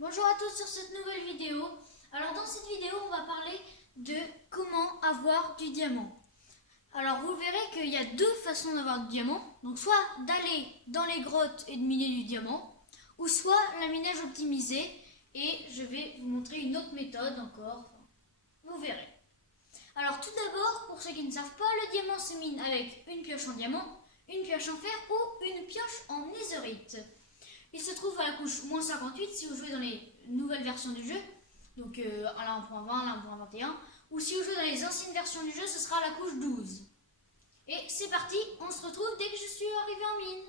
Bonjour à tous sur cette nouvelle vidéo. Alors dans cette vidéo on va parler de comment avoir du diamant. Alors vous verrez qu'il y a deux façons d'avoir du diamant. Donc soit d'aller dans les grottes et de miner du diamant, ou soit la minage optimisée. Et je vais vous montrer une autre méthode encore. Vous verrez. Alors tout d'abord, pour ceux qui ne savent pas, le diamant se mine avec une pioche en diamant, une pioche en fer ou une pioche en netherite. Il se trouve à la couche moins 58 si vous jouez dans les nouvelles versions du jeu, donc à la 1.20, la 1.21, ou si vous jouez dans les anciennes versions du jeu, ce sera à la couche 12. Et c'est parti, on se retrouve dès que je suis arrivé en mine.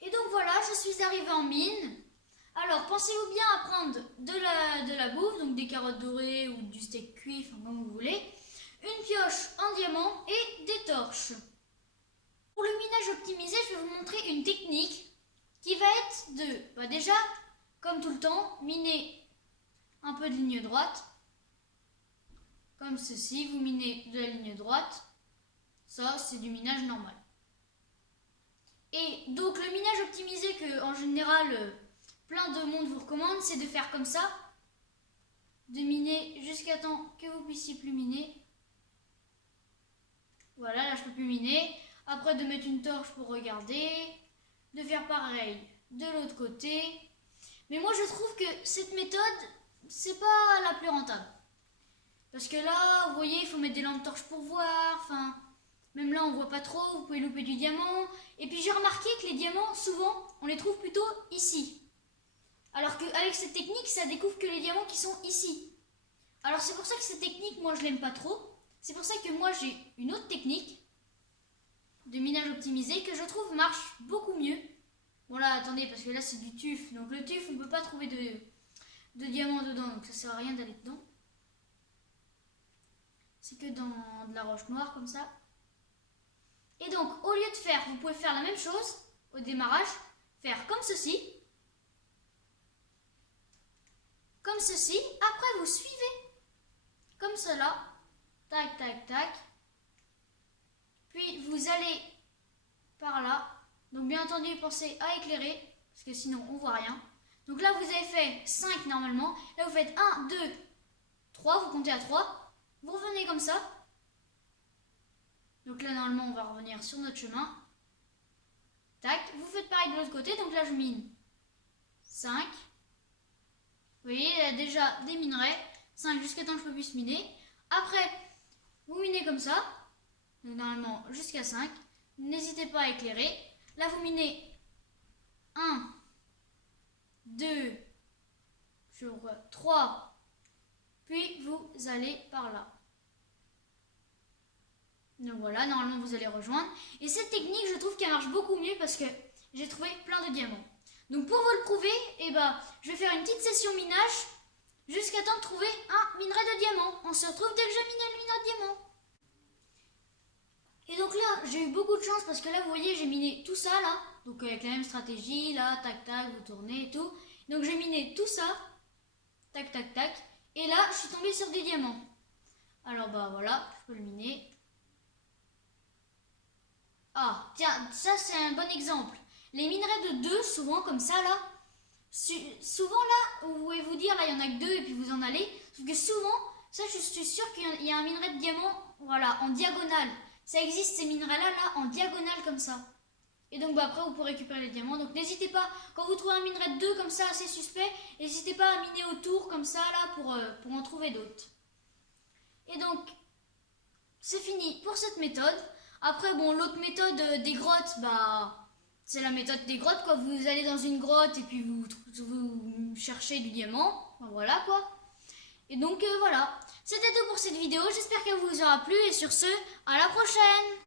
Et donc voilà, je suis arrivé en mine. Alors pensez-vous bien à prendre de la bouffe, donc des carottes dorées ou du steak cuit, enfin comme vous voulez, une pioche en diamant et des torches. Pour le minage optimisé, je vais vous montrer une technique qui va être de, déjà, comme tout le temps, miner un peu de ligne droite, comme ceci, vous minez de la ligne droite, ça c'est du minage normal. Et donc le minage optimisé que en général plein de monde vous recommande, c'est de faire comme ça, de miner jusqu'à temps que vous puissiez plus miner. Voilà, là je peux plus miner. Après de mettre une torche pour regarder, de faire pareil de l'autre côté. Mais moi je trouve que cette méthode, c'est pas la plus rentable. Parce que là, vous voyez, il faut mettre des lampes torches pour voir, enfin, même là on voit pas trop, vous pouvez louper du diamant. Et puis j'ai remarqué que les diamants, souvent, on les trouve plutôt ici. Alors qu'avec cette technique, ça découvre que les diamants qui sont ici. Alors c'est pour ça que cette technique, moi je l'aime pas trop. C'est pour ça que moi j'ai une autre technique de minage optimisé que je trouve marche beaucoup mieux. Bon là, attendez, parce que là c'est du tuf. Donc le tuf, on ne peut pas trouver de diamants dedans, donc ça sert à rien d'aller dedans. C'est que dans de la roche noire comme ça. Et donc, au lieu de faire, vous pouvez faire la même chose au démarrage. Faire comme ceci. Comme ceci. Après, vous suivez. Comme cela. Tac, tac, tac. Puis vous allez par là. Donc bien entendu, pensez à éclairer, parce que sinon on voit rien. Donc là, vous avez fait 5 normalement. Là, vous faites 1, 2, 3. Vous comptez à 3. Vous revenez comme ça. Donc là, normalement, on va revenir sur notre chemin. Tac. Vous faites pareil de l'autre côté. Donc là, je mine 5. Vous voyez, il y a déjà des minerais. 5 jusqu'à temps que je peux plus miner. Après, vous minez comme ça. Donc normalement, jusqu'à 5. N'hésitez pas à éclairer. Là, vous minez 1, 2, 3. Puis, vous allez par là. Donc voilà, normalement, vous allez rejoindre. Et cette technique, je trouve qu'elle marche beaucoup mieux parce que j'ai trouvé plein de diamants. Donc pour vous le prouver, je vais faire une petite session minage jusqu'à temps de trouver un minerai de diamant. On se retrouve dès que j'ai miné le minerai de diamant. Et donc là, j'ai eu beaucoup de chance parce que là, vous voyez, j'ai miné tout ça là. Donc avec la même stratégie, là, tac, tac, vous tournez et tout. Donc j'ai miné tout ça, tac, tac, tac. Et là, je suis tombée sur des diamants. Alors voilà, je peux le miner. Ah, tiens, ça c'est un bon exemple. Les minerais de 2, souvent comme ça là, souvent là, vous pouvez vous dire, là il y en a que 2 et puis vous en allez. Sauf que souvent, ça je suis sûre qu'il y a un minerai de diamant, voilà, en diagonale. Ça existe ces minerais-là, là, en diagonale comme ça. Et donc après, vous pourrez récupérer les diamants. Donc n'hésitez pas, quand vous trouvez un minerai de 2 comme ça, assez suspect, n'hésitez pas à miner autour comme ça, là, pour en trouver d'autres. Et donc, c'est fini pour cette méthode. Après, bon, l'autre méthode des grottes, c'est la méthode des grottes, quoi. Vous allez dans une grotte et puis vous cherchez du diamant. Voilà, quoi. Et donc, voilà. C'était tout pour cette vidéo. J'espère qu'elle vous aura plu. Et sur ce, à la prochaine!